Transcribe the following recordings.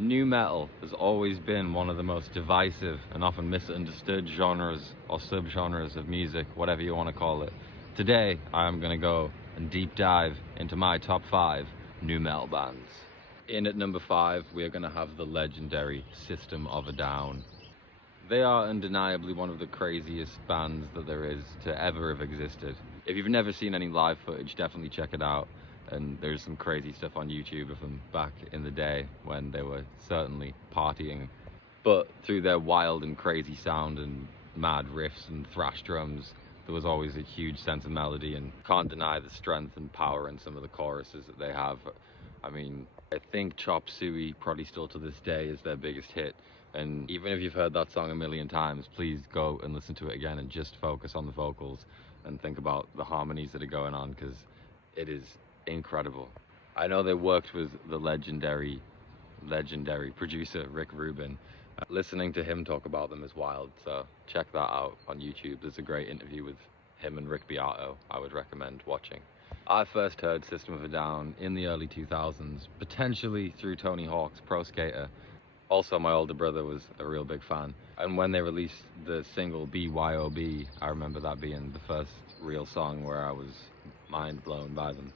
Nu metal has always been one of the most divisive and often misunderstood genres or subgenres of music, whatever you want to call it. Today, I'm going to go and deep dive into my top 5 nu metal bands. In at number 5, we are going to have the legendary System of a Down. They are undeniably one of the craziest bands that there is to ever have existed. If you've never seen any live footage, definitely check it out. And there's some crazy stuff on YouTube of them back in the day when they were certainly partying. But through their wild and crazy sound and mad riffs and thrash drums, there was always a huge sense of melody, and can't deny the strength and power in some of the choruses that they have. I mean, I think Chop Suey probably still to this day is their biggest hit. And even if you've heard that song a million times, please go and listen to it again and just focus on the vocals and think about the harmonies that are going on, because it is incredible. I know they worked with the legendary producer Rick Rubin. Listening to him talk about them is wild, so check that out on YouTube. There's a great interview with him and Rick Beato I would recommend watching. I first heard System of a Down in the early 2000s, potentially through Tony Hawk's Pro Skater. Also, my older brother was a real big fan. And when they released the single BYOB, I remember that being the first real song where I was mind blown by them.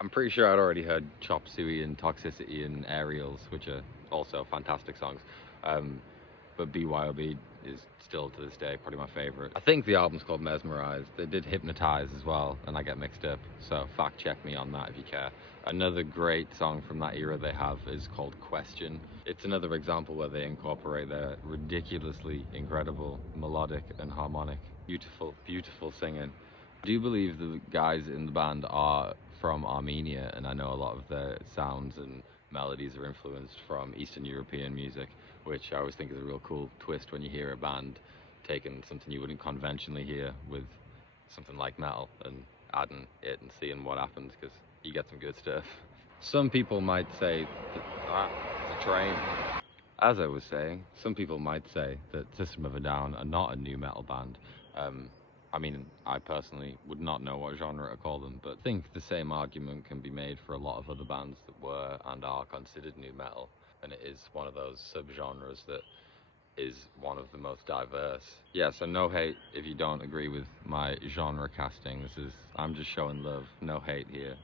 I'm pretty sure I'd already heard Chop Suey and Toxicity and Aerials, which are also fantastic songs. But BYOB is still to this day probably my favorite. I think the album's called Mesmerized. They did Hypnotize as well, and I get mixed up, so fact check me on that if you care. Another great song from that era they have is called Question. It's another example where they incorporate their ridiculously incredible melodic and harmonic, beautiful singing. I do believe the guys in the band are from Armenia, and I know a lot of their sounds and melodies are influenced from Eastern European music, which I always think is a real cool twist when you hear a band taking something you wouldn't conventionally hear with something like metal and adding it and seeing what happens, because you get some good stuff. Some people might say that it's a train. As I was saying, some people might say that System of a Down are not a nu metal band. I mean, I personally would not know what genre to call them, but I think the same argument can be made for a lot of other bands that were and are considered nu metal, and it is one of those subgenres that is one of the most diverse. Yeah, so no hate if you don't agree with my genre casting. I'm just showing love, no hate here.